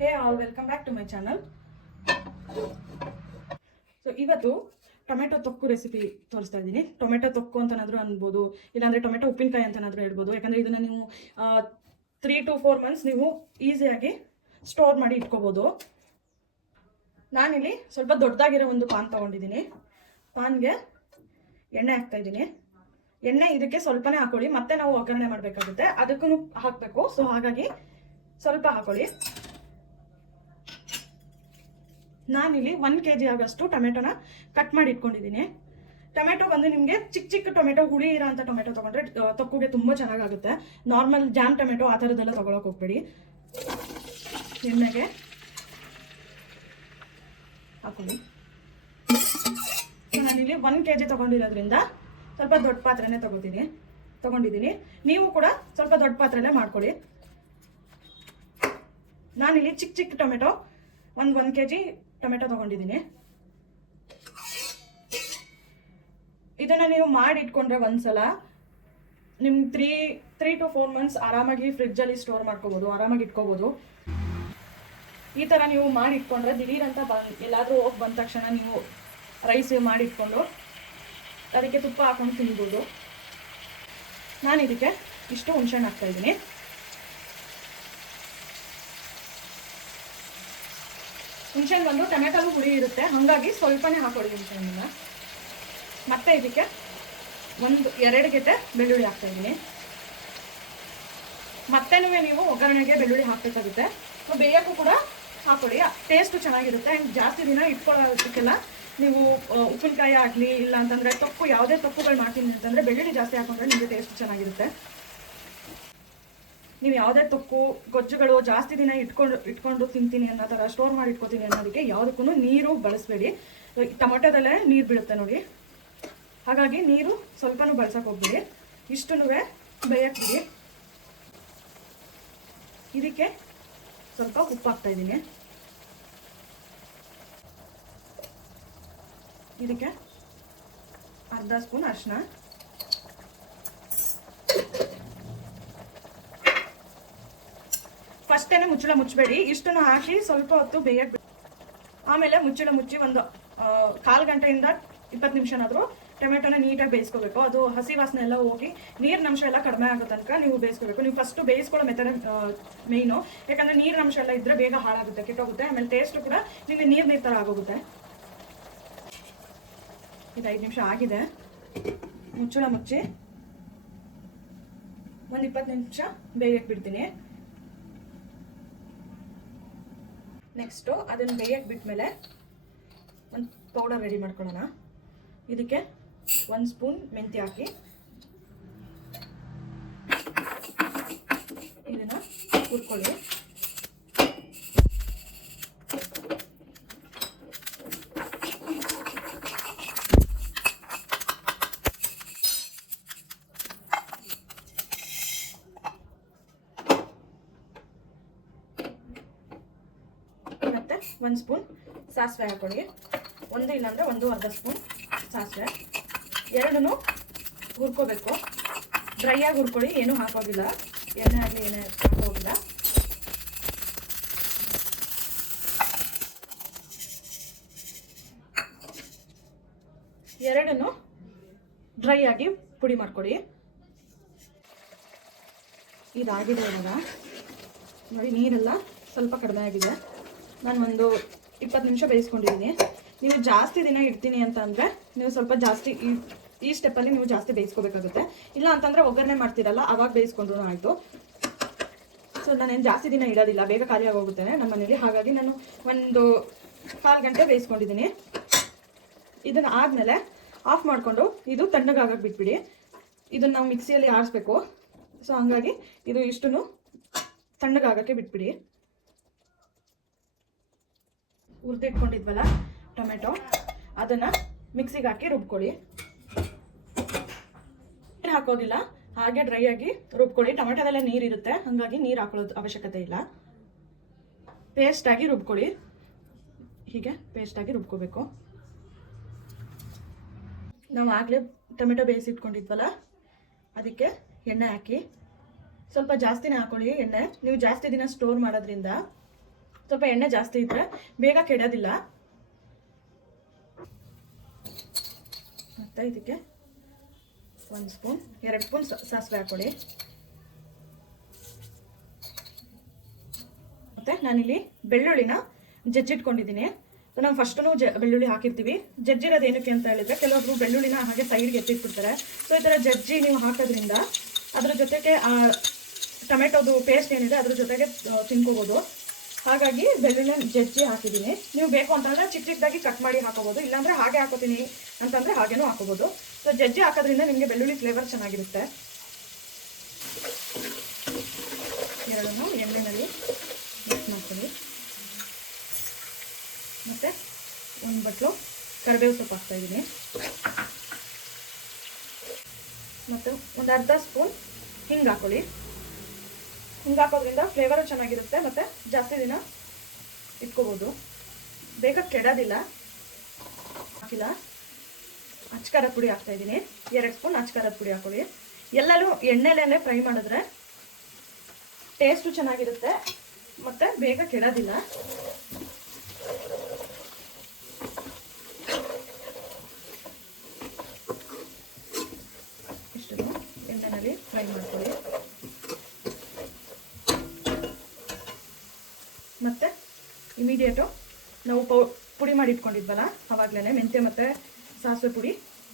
Hey all, welcome back to my channel. So ಇವತ್ತು tomato ತೊಕ್ಕು recipe ತೋರಿಸ್ತಾ ಇದ್ದೀನಿ. Tomato ತೊಕ್ಕು ಅಂತನಾದರೂ ಅನ್ಬೋದು, ಇಲ್ಲಾಂದರೆ ಟೊಮೆಟೊ ಉಪ್ಪಿನಕಾಯಿ ಅಂತನಾದರೂ ಹೇಳ್ಬೋದು. ಯಾಕಂದರೆ ಇದನ್ನು ನೀವು 3 to 4 months ನೀವು ಈಸಿಯಾಗಿ ಸ್ಟೋರ್ ಮಾಡಿ ಇಟ್ಕೋಬೋದು. ನಾನಿಲ್ಲಿ ಸ್ವಲ್ಪ ದೊಡ್ಡದಾಗಿರೋ ಒಂದು ಪಾನ್ ತೊಗೊಂಡಿದ್ದೀನಿ. ಪಾನ್ಗೆ ಎಣ್ಣೆ ಹಾಕ್ತಾ ಇದ್ದೀನಿ. ಎಣ್ಣೆ ಇದಕ್ಕೆ ಸ್ವಲ್ಪನೇ ಹಾಕೊಳ್ಳಿ, ಮತ್ತೆ ನಾವು ಒಗ್ಗರಣೆ ಮಾಡಬೇಕಾಗುತ್ತೆ, ಅದಕ್ಕೂ ಹಾಕಬೇಕು. ಸೊ ಹಾಗಾಗಿ ಸ್ವಲ್ಪ ಹಾಕೊಳ್ಳಿ. ನಾನಿಲ್ಲಿ 1 kg ಆಗಷ್ಟು ಟೊಮೆಟೊನ ಕಟ್ ಮಾಡಿ ಇಟ್ಕೊಂಡಿದ್ದೀನಿ. ಟೊಮೆಟೊ ಬಂದು ನಿಮಗೆ ಚಿಕ್ಕ ಚಿಕ್ಕ ಟೊಮೆಟೊ, ಹುಳಿ ಇರೋ ಅಂಥ ಟೊಮೆಟೊ ತೊಗೊಂಡ್ರೆ ತೊಕ್ಕುಗೆ ತುಂಬ ಚೆನ್ನಾಗಾಗುತ್ತೆ. ನಾರ್ಮಲ್ ಜಾಮ್ ಟೊಮೆಟೊ ಆ ಥರದ್ದೆಲ್ಲ ತೊಗೊಳಕ್ಕೆ ಹೋಗ್ಬೇಡಿ. ಎಣ್ಣೆಗೆ ಹಾಕೊಳ್ಳಿ. ನಾನಿಲ್ಲಿ 1 kg ತೊಗೊಂಡಿರೋದ್ರಿಂದ ಸ್ವಲ್ಪ ದೊಡ್ಡ ಪಾತ್ರೆನೇ ತೊಗೊಂಡಿದ್ದೀನಿ. ನೀವು ಕೂಡ ಸ್ವಲ್ಪ ದೊಡ್ಡ ಪಾತ್ರೆಲ್ಲೇ ಮಾಡ್ಕೊಳ್ಳಿ. ನಾನಿಲ್ಲಿ ಚಿಕ್ಕ ಚಿಕ್ಕ ಟೊಮೆಟೊ 1 kg ಟೊಮೆಟೊ ತೊಗೊಂಡಿದ್ದೀನಿ. ಇದನ್ನು ನೀವು ಮಾಡಿ ಇಟ್ಕೊಂಡ್ರೆ ಒಂದ್ಸಲ ನಿಮ್ಗೆ 3 to 4 months ಆರಾಮಾಗಿ ಫ್ರಿಡ್ಜಲ್ಲಿ ಸ್ಟೋರ್ ಮಾಡ್ಕೋಬೋದು, ಆರಾಮಾಗಿ ಇಟ್ಕೋಬೋದು. ಈ ಥರ ನೀವು ಮಾಡಿ ಇಟ್ಕೊಂಡ್ರೆ ದಿಢೀರಂತ ಎಲ್ಲಾದರೂ ಹೋಗಿ ಬಂದ ತಕ್ಷಣ ನೀವು ರೈಸ್ ಮಾಡಿ ಇಟ್ಕೊಂಡು ಅದಕ್ಕೆ ತುಪ್ಪ ಹಾಕೊಂಡು ತಿನ್ಬೋದು. ನಾನು ಇದಕ್ಕೆ ಇಷ್ಟು ಹುಣಸೆಹಣ್ಣು ಹಾಕ್ತಾಯಿದ್ದೀನಿ. ಹುಣಸೆಹಣ್ಣು ಬಂದು ಟೊಮೆಟೊಲು ಹುಳಿ ಇರುತ್ತೆ, ಹಾಗಾಗಿ ಸ್ವಲ್ಪನೇ ಹಾಕೊಳ್ಳಿ ಹುಣಸೆಹಣ್ಣನ್ನ. ಮತ್ತೆ ಇದಕ್ಕೆ 1-2 ಗೆಡ್ಡೆ ಬೆಳ್ಳುಳ್ಳಿ ಹಾಕ್ತಾಯಿದ್ದೀನಿ. ಮತ್ತೇನೂ ನೀವು ಒಗ್ಗರಣೆಗೆ ಬೆಳ್ಳುಳ್ಳಿ ಹಾಕಬೇಕಾಗುತ್ತೆ. ಬೇಯಕ್ಕೂ ಕೂಡ ಹಾಕೊಳ್ಳಿ, ಟೇಸ್ಟು ಚೆನ್ನಾಗಿರುತ್ತೆ. ಆ್ಯಂಡ್ ಜಾಸ್ತಿ ದಿನ ಇಟ್ಕೊಳ್ಳೋದಕ್ಕೆಲ್ಲ ನೀವು ಉಪ್ಪಿನಕಾಯಿ ಆಗಲಿ ಇಲ್ಲ ಅಂತಂದರೆ ತೊಕ್ಕು, ಯಾವುದೇ ತೊಕ್ಕುಗಳು ಮಾಡ್ತೀನಿ ಅಂತಂದರೆ ಬೆಳ್ಳುಳ್ಳಿ ಜಾಸ್ತಿ ಹಾಕೊಂಡ್ರೆ ನಿಮಗೆ ಟೇಸ್ಟ್ ಚೆನ್ನಾಗಿರುತ್ತೆ. ನೀವು ಯಾವುದೇ ತೊಕ್ಕು ಗೊಜ್ಜುಗಳು ಜಾಸ್ತಿ ದಿನ ಇಟ್ಕೊಂಡು ತಿಂತೀನಿ ಅನ್ನೋ ಥರ ಸ್ಟೋರ್ ಮಾಡಿ ಇಟ್ಕೋತೀನಿ ಅನ್ನೋದಕ್ಕೆ ಯಾವುದಕ್ಕೂ ನೀರು ಬಳಸಬೇಡಿ. ಟೊಮೆಟೊದಲ್ಲೇ ನೀರು ಬೀಳುತ್ತೆ ನೋಡಿ, ಹಾಗಾಗಿ ನೀರು ಸ್ವಲ್ಪನೂ ಬಳಸೋಕೆ ಹೋಗ್ಬೇಡಿ. ಇಷ್ಟೂ ಬೇಯಕ್ಕೆ ಬಿಡಿ. ಇದಕ್ಕೆ ಸ್ವಲ್ಪ ಉಪ್ಪು ಹಾಕ್ತಾಯಿದ್ದೀನಿ. ಇದಕ್ಕೆ ಅರ್ಧ ಸ್ಪೂನ್ ಅರಿಶಿನ, ಫಸ್ಟೇನೆ ಮುಚ್ಚಳ ಮುಚ್ಚಬೇಡಿ. ಇಷ್ಟನ್ನು ಹಾಕಿ ಸ್ವಲ್ಪ ಹೊತ್ತು ಬೇಯಕ್ಕೆ ಬಿಡಿ. ಆಮೇಲೆ ಮುಚ್ಚಳ ಮುಚ್ಚಿ ಒಂದು 1/4 ಗಂಟೆಯಿಂದ 20 ನಿಮಿಷನಾದರೂ ಟೊಮೆಟೊನ ನೀಟಾಗಿ ಬೇಯಿಸ್ಕೋಬೇಕು. ಅದು ಹಸಿ ವಾಸನೆ ಎಲ್ಲ ಹೋಗಿ ನೀರಿನ ಅಂಶ ಎಲ್ಲ ಕಡಿಮೆ ಆಗೋ ತನಕ ನೀವು ಬೇಯಿಸ್ಕೋಬೇಕು. ನೀವು ಫಸ್ಟು ಬೇಯಿಸ್ಕೊಳ್ಳೋ ಮೆಥಡ್ ಮೇಯ್ನು. ಯಾಕಂದರೆ ನೀರಿನ ಅಂಶ ಎಲ್ಲ ಇದ್ದರೆ ಬೇಗ ಹಾಳಾಗುತ್ತೆ, ಕೆಟ್ಟೋಗುತ್ತೆ. ಆಮೇಲೆ ಟೇಸ್ಟು ಕೂಡ ನಿಮಗೆ ನೀರು ಥರ ಆಗೋಗುತ್ತೆ. ಇದು 5 ನಿಮಿಷ ಆಗಿದೆ. ಮುಚ್ಚಳ ಮುಚ್ಚಿ ಒಂದು 20 ನಿಮಿಷ ಬೇಯಕ್ಕೆ ಬಿಡ್ತೀನಿ. ನೆಕ್ಸ್ಟು ಅದನ್ನು ಬೇಯಕ್ಕೆ ಬಿಟ್ಮೇಲೆ ಒಂದು ಪೌಡರ್ ರೆಡಿ ಮಾಡ್ಕೊಳ್ಳೋಣ. ಇದಕ್ಕೆ 1 ಸ್ಪೂನ್ ಮೆಂತ್ಯ ಹಾಕಿ ಇದನ್ನು ಹುರ್ಕೊಳ್ಳಿ. ಮತ್ತು 1 ಸ್ಪೂನ್ ಸಾಸಿವೆ ಹಾಕೊಳ್ಳಿ. 1 ಇಲ್ಲಾಂದರೆ 1.5 ಸ್ಪೂನ್ ಸಾಸಿವೆ. ಎರಡೂ ಹುರ್ಕೋಬೇಕು. ಡ್ರೈಯಾಗಿ ಹುರ್ಕೊಳ್ಳಿ, ಏನೂ ಹಾಕೋಗಿಲ್ಲ, ಎಣ್ಣೆ ಆಗಲಿ ಏನೇ ಹಾಕೋಗಿಲ್ಲ. ಎರಡೂ ಡ್ರೈ ಆಗಿ ಪುಡಿ ಮಾಡ್ಕೊಳ್ಳಿ. ಇದಾಗಿದೆ ಇವಾಗ ನೋಡಿ, ನೀರೆಲ್ಲ ಸ್ವಲ್ಪ ಕಡಿಮೆ ಆಗಿದೆ. ನಾನು ಒಂದು 20 ನಿಮಿಷ ಬೇಯಿಸ್ಕೊಂಡಿದ್ದೀನಿ. ನೀವು ಜಾಸ್ತಿ ದಿನ ಇಡ್ತೀನಿ ಅಂತ ಅಂದರೆ ನೀವು ಸ್ವಲ್ಪ ಜಾಸ್ತಿ ಈ ಸ್ಟೆಪ್ಪಲ್ಲಿ ನೀವು ಜಾಸ್ತಿ ಬೇಯಿಸ್ಕೋಬೇಕಾಗುತ್ತೆ. ಇಲ್ಲ ಅಂತಂದರೆ ಒಗ್ಗರಣೆ ಮಾಡ್ತೀರಲ್ಲ ಆವಾಗ ಬೇಯಿಸ್ಕೊಂಡ್ರೂ ಆಯಿತು. ಸೊ ನಾನೇನು ಜಾಸ್ತಿ ದಿನ ಇಡೋದಿಲ್ಲ, ಬೇಗ ಖಾಲಿ ಆಗೋಗುತ್ತೆ ನಮ್ಮ ಮನೇಲಿ. ಹಾಗಾಗಿ ನಾನು ಒಂದು 1/4 ಗಂಟೆ ಬೇಯಿಸ್ಕೊಂಡಿದ್ದೀನಿ. ಇದನ್ನು ಆದಮೇಲೆ ಆಫ್ ಮಾಡಿಕೊಂಡು ಇದು ತಣ್ಣಗಾಗಕ್ಕೆ ಬಿಟ್ಬಿಡಿ. ಇದನ್ನು ನಾವು ಮಿಕ್ಸಿಯಲ್ಲಿ ಆರಿಸ್ಬೇಕು. ಸೊ ಹಂಗಾಗಿ ಇದು ಇಷ್ಟನ್ನು ತಣ್ಣಗಾಗಕ್ಕೆ ಬಿಟ್ಬಿಡಿ. ಹುರಿದಿಟ್ಕೊಂಡಿದ್ವಲ್ಲ ಟೊಮೆಟೊ, ಅದನ್ನು ಮಿಕ್ಸಿಗೆ ಹಾಕಿ ರುಬ್ಕೊಳ್ಳಿ. ನೀರು ಹಾಕೋದಿಲ್ಲ, ಹಾಗೆ ಡ್ರೈ ಆಗಿ ರುಬ್ಕೊಳ್ಳಿ. ಟೊಮೆಟೊದಲ್ಲೇ ನೀರಿರುತ್ತೆ, ಹಾಗಾಗಿ ನೀರು ಹಾಕೊಳ್ಳೋದು ಅವಶ್ಯಕತೆ ಇಲ್ಲ. ಪೇಸ್ಟಾಗಿ ರುಬ್ಕೊಳ್ಳಿ. ಹೀಗೆ ಪೇಸ್ಟಾಗಿ ರುಬ್ಕೋಬೇಕು. ನಾವು ಆಗಲೇ ಟೊಮೆಟೊ ಬೇಯಿಸಿಟ್ಕೊಂಡಿದ್ವಲ್ಲ ಅದಕ್ಕೆ ಎಣ್ಣೆ ಹಾಕಿ ಸ್ವಲ್ಪ ಜಾಸ್ತಿನೇ ಹಾಕೊಳ್ಳಿ. ಎಣ್ಣೆ ನೀವು ಜಾಸ್ತಿ ದಿನ ಸ್ಟೋರ್ ಮಾಡೋದ್ರಿಂದ ಸ್ವಲ್ಪ ಎಣ್ಣೆ ಜಾಸ್ತಿ ಇದ್ದರೆ ಬೇಗ ಕೆಡೋದಿಲ್ಲ. ಮತ್ತು ಇದಕ್ಕೆ 1 ಸ್ಪೂನ್ 2 ಸ್ಪೂನ್ ಸಾಸಿವೆ ಹಾಕ್ಕೊಳ್ಳಿ. ಮತ್ತು ನಾನಿಲ್ಲಿ ಬೆಳ್ಳುಳ್ಳಿನ ಜಜ್ಜಿಟ್ಕೊಂಡಿದ್ದೀನಿ. ನಾವು ಫಸ್ಟು ಬೆಳ್ಳುಳ್ಳಿ ಹಾಕಿರ್ತೀವಿ. ಜಜ್ಜಿರೋದು ಏನಕ್ಕೆ ಅಂತ ಹೇಳಿದ್ರೆ ಕೆಲವೊಬ್ರು ಬೆಳ್ಳುಳ್ಳಿನ ಹಾಗೆ ಸೈಡ್ಗೆ ಎತ್ತಿಟ್ಬಿಡ್ತಾರೆ. ಸೊ ಈ ಥರ ಜಜ್ಜಿ ನೀವು ಹಾಕೋದ್ರಿಂದ ಅದ್ರ ಜೊತೆಗೆ ಟೊಮೆಟೊದು ಪೇಸ್ಟ್ ಏನಿದೆ ಅದ್ರ ಜೊತೆಗೆ ತಿನ್ಕೋಬೋದು. ಹಾಗಾಗಿ ಬೆಳ್ಳುಳ್ಳಿ ಜಜ್ಜಿ ಹಾಕಿದ್ದೀನಿ. ನೀವು ಬೇಕು ಅಂತಂದರೆ ಚಿಕ್ಕ ಚಿಕ್ಕದಾಗಿ ಕಟ್ ಮಾಡಿ ಹಾಕೋಬೋದು, ಇಲ್ಲಾಂದರೆ ಹಾಗೆ ಹಾಕೋತೀನಿ ಅಂತಂದರೆ ಹಾಗೇನೂ ಹಾಕೋಬೋದು. ಸೊ ಜಜ್ಜಿ ಹಾಕೋದ್ರಿಂದ ನಿಮಗೆ ಬೆಳ್ಳುಳ್ಳಿ ಫ್ಲೇವರ್ ಚೆನ್ನಾಗಿರುತ್ತೆ. ಎರಡನ್ನೂ ಎಣ್ಣೆಯಲ್ಲಿ ಮಿಕ್ಸ್ ಮಾಡ್ಕೊಳ್ಳಿ. ಮತ್ತು 1 ಬಟ್ಲು ಕರಿಬೇವು ಸೊಪ್ಪು ಹಾಕ್ತಾಯಿದ್ದೀನಿ. ಮತ್ತು ಒಂದು ಅರ್ಧ ಸ್ಪೂನ್ ಹಿಂಗೆ ಹಾಕೊಳ್ಳಿ. ಹಿಂಗೆ ಹಾಕೋದ್ರಿಂದ ಫ್ಲೇವರು ಚೆನ್ನಾಗಿರುತ್ತೆ ಮತ್ತು ಜಾಸ್ತಿ ದಿನ ಇಟ್ಕೋಬೋದು, ಬೇಗ ಕೆಡೋದಿಲ್ಲ. ಹಾಕಿಲ್ಲ. ಅಚ್ಕಾರದ ಪುಡಿ ಹಾಕ್ತಾಯಿದ್ದೀನಿ. 2 ಸ್ಪೂನ್ ಅಚ್ಕಾರದ ಪುಡಿ ಹಾಕೊಳ್ಳಿ. ಎಲ್ಲರೂ ಎಣ್ಣೆಲೇ ಫ್ರೈ ಮಾಡಿದ್ರೆ ಟೇಸ್ಟು ಚೆನ್ನಾಗಿರುತ್ತೆ ಮತ್ತು ಬೇಗ ಕೆಡೋದಿಲ್ಲ. ಇಷ್ಟನ್ನು ಎಣ್ಣೆಯಲ್ಲಿ ಫ್ರೈ ಮಾಡ್ಕೊಳ್ಳಿ. ಮತ್ತು ಇಮಿಡಿಯೇಟು ನಾವು ಪುಡಿ ಮಾಡಿ ಇಟ್ಕೊಂಡಿದ್ವಲ್ಲ ಆವಾಗಲೇ ಮೆಂತ್ಯ ಮತ್ತು ಸಾಸಿವೆ ಪುಡಿ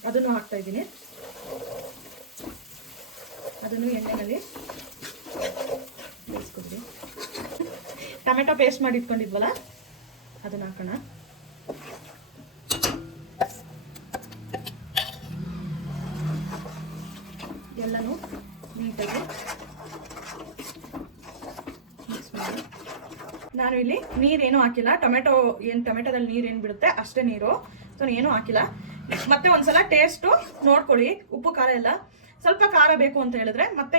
ಅದನ್ನು ಹಾಕ್ತಾಯಿದ್ದೀನಿ. ಅದನ್ನು ಎಣ್ಣೆಯಲ್ಲಿ ಬೇಯಿಸ್ಕೊಡ್ರಿ. ಟೊಮೆಟೊ ಪೇಸ್ಟ್ ಮಾಡಿ ಇಟ್ಕೊಂಡಿದ್ವಲ್ಲ ಅದನ್ನು ಹಾಕೋಣ. ಎಲ್ಲನೂ ನೀಟಾಗಿ ಮಿಕ್ಸ್ ಮಾಡಿ. ನಾನು ಇಲ್ಲಿ ನೀರೇನು ಹಾಕಿಲ್ಲ. ಟೊಮೆಟೊದಲ್ಲಿ ನೀರೇನು ಬಿಡುತ್ತೆ ಅಷ್ಟೇ ನೀರು. ಸೊ ಏನೂ ಹಾಕಿಲ್ಲ. ಮತ್ತೆ ಒಂದ್ಸಲ ಟೇಸ್ಟು ನೋಡ್ಕೊಳ್ಳಿ, ಉಪ್ಪು ಖಾರ ಎಲ್ಲ. ಸ್ವಲ್ಪ ಖಾರ ಬೇಕು ಅಂತ ಹೇಳಿದ್ರೆ ಮತ್ತೆ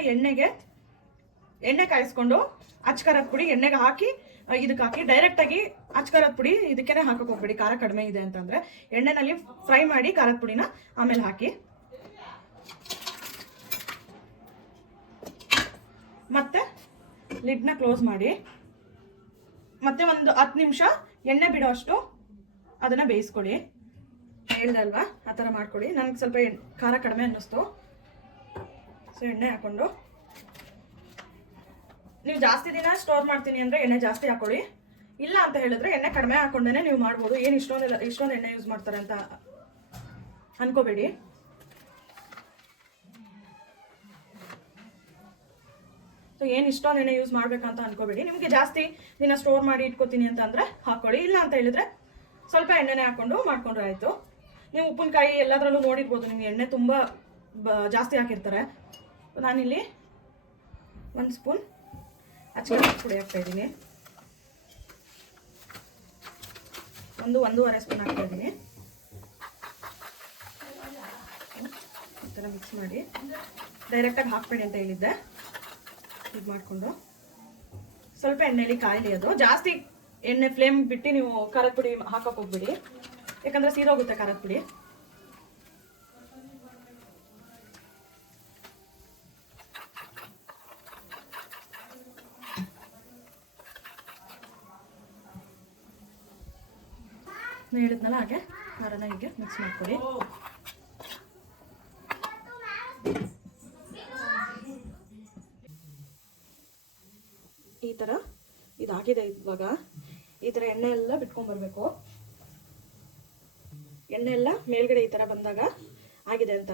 ಎಣ್ಣೆ ಕಾಯಿಸ್ಕೊಂಡು ಅಚ್ಕಾರದ ಪುಡಿ ಎಣ್ಣೆಗೆ ಹಾಕಿ ಇದಕ್ಕೆ ಹಾಕಿ. ಡೈರೆಕ್ಟಾಗಿ ಅಚ್ಕಾರದ ಪುಡಿ ಇದಕ್ಕೇನೆ ಹಾಕಕ್ಕೆ ಹೋಗ್ಬೇಡಿ, ಖಾರ ಕಡಿಮೆ ಇದೆ ಅಂತಂದರೆ. ಎಣ್ಣೆನಲ್ಲಿ ಫ್ರೈ ಮಾಡಿ ಖಾರದ ಪುಡಿನ ಆಮೇಲೆ ಹಾಕಿ. ಮತ್ತೆ ಲಿಡ್ನ ಕ್ಲೋಸ್ ಮಾಡಿ ಮತ್ತೆ ಒಂದು 10 ನಿಮಿಷ ಎಣ್ಣೆ ಬಿಡೋ ಅಷ್ಟು ಅದನ್ನು ಬೇಯಿಸ್ಕೊಳ್ಳಿ. ಹೇಳ್ದೆ ಅಲ್ವಾ, ಆ ಥರ ಮಾಡ್ಕೊಳ್ಳಿ. ನನಗೆ ಸ್ವಲ್ಪ ಖಾರ ಕಡಿಮೆ ಅನ್ನಿಸ್ತು. ಸೊ ಎಣ್ಣೆ ಹಾಕ್ಕೊಂಡು ನೀವು ಜಾಸ್ತಿ ದಿನ ಸ್ಟೋರ್ ಮಾಡ್ತೀನಿ ಅಂದರೆ ಎಣ್ಣೆ ಜಾಸ್ತಿ ಹಾಕೊಳ್ಳಿ. ಇಲ್ಲ ಅಂತ ಹೇಳಿದ್ರೆ ಎಣ್ಣೆ ಕಡಿಮೆ ಹಾಕೊಂಡೇ ನೀವು ಮಾಡ್ಬೋದು. ಏನು ಇಷ್ಟೊಂದು ಎಣ್ಣೆ ಯೂಸ್ ಮಾಡ್ತಾರೆ ಅಂತ ಅನ್ಕೋಬೇಡಿ. ಸೊ ಏನು ಇಷ್ಟೊಂದು ಎಣ್ಣೆ ಯೂಸ್ ಮಾಡ್ಬೇಕಂತ ಅನ್ಕೋಬೇಡಿ. ನಿಮಗೆ ಜಾಸ್ತಿ ದಿನ ಸ್ಟೋರ್ ಮಾಡಿ ಇಟ್ಕೋತೀನಿ ಅಂತ ಅಂದರೆ ಹಾಕೊಳ್ಳಿ. ಇಲ್ಲ ಅಂತ ಹೇಳಿದ್ರೆ ಸ್ವಲ್ಪ ಎಣ್ಣೆನೇ ಹಾಕ್ಕೊಂಡು ಮಾಡ್ಕೊಂಡ್ರೆ ಆಯಿತು. ನೀವು ಉಪ್ಪಿನಕಾಯಿ ಎಲ್ಲದರಲ್ಲೂ ನೋಡಿರ್ಬೋದು, ನಿಮಗೆ ಎಣ್ಣೆ ತುಂಬ ಜಾಸ್ತಿ ಹಾಕಿರ್ತಾರೆ. ನಾನಿಲ್ಲಿ 1 ಸ್ಪೂನ್ ಅಚ್ಕಾರದ ಪುಡಿ ಹಾಕ್ತಾಯಿದ್ದೀನಿ. 1-1.5 ಸ್ಪೂನ್ ಹಾಕ್ತಾಯಿದ್ದೀನಿ. ಈ ಥರ ಮಿಕ್ಸ್ ಮಾಡಿ. ಡೈರೆಕ್ಟಾಗಿ ಹಾಕ್ಬೇಡಿ ಅಂತ ಹೇಳಿದ್ದೆ. ಇದು ಮಾಡಿಕೊಂಡು ಸ್ವಲ್ಪ ಎಣ್ಣೆಯಲ್ಲಿ ಕಾಯಲಿ. ಅದು ಜಾಸ್ತಿ ಎಣ್ಣೆ ಫ್ಲೇಮ್ ಬಿಟ್ಟು ನೀವು ಖಾರದ ಪುಡಿ ಹಾಕಕ್ಕೆ ಹೋಗ್ಬಿಡಿ, ಯಾಕಂದರೆ ಸೀದೋಗುತ್ತೆ ಖಾರದ ಪುಡಿ. ನಾನು ಹೇಳಿದ್ನಲ್ಲ ಹಾಗೆ ಖಾರನ ಹೀಗೆ ಮಿಕ್ಸ್ ಮಾಡ್ಕೊಳ್ಳಿ. ಈ ಥರ ಇದಾಗಿದೆ. ಇವಾಗ ಈ ಥರ ಎಣ್ಣೆ ಎಲ್ಲ ಬಿಟ್ಕೊಂಡ್ಬರ್ಬೇಕು. ಎಣ್ಣೆ ಎಲ್ಲ ಮೇಲ್ಗಡೆ ಈ ಥರ ಬಂದಾಗ ಆಗಿದೆ ಅಂತ.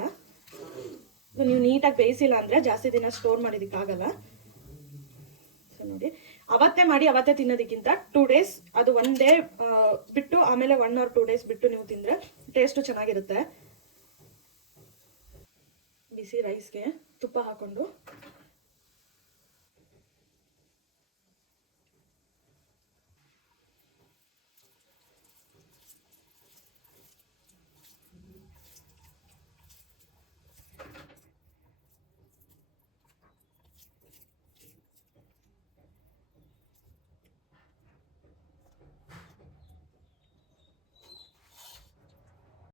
ನೀವು ನೀಟಾಗಿ ಬೇಯಿಸಿಲ್ಲ ಅಂದರೆ ಜಾಸ್ತಿ ದಿನ ಸ್ಟೋರ್ ಮಾಡೋದಕ್ಕಾಗಲ್ಲ. ಸೊ ನೋಡಿ, ಅವತ್ತೇ ಮಾಡಿ ಅವತ್ತೇ ತಿನ್ನೋದಕ್ಕಿಂತ 2 ಡೇಸ್ ಅದು 1 ಡೇ ಬಿಟ್ಟು ಆಮೇಲೆ 1 or 2 ಡೇಸ್ ಬಿಟ್ಟು ನೀವು ತಿಂದರೆ ಟೇಸ್ಟು ಚೆನ್ನಾಗಿರುತ್ತೆ. ಬಿಸಿ ರೈಸ್ಗೆ ತುಪ್ಪ ಹಾಕ್ಕೊಂಡು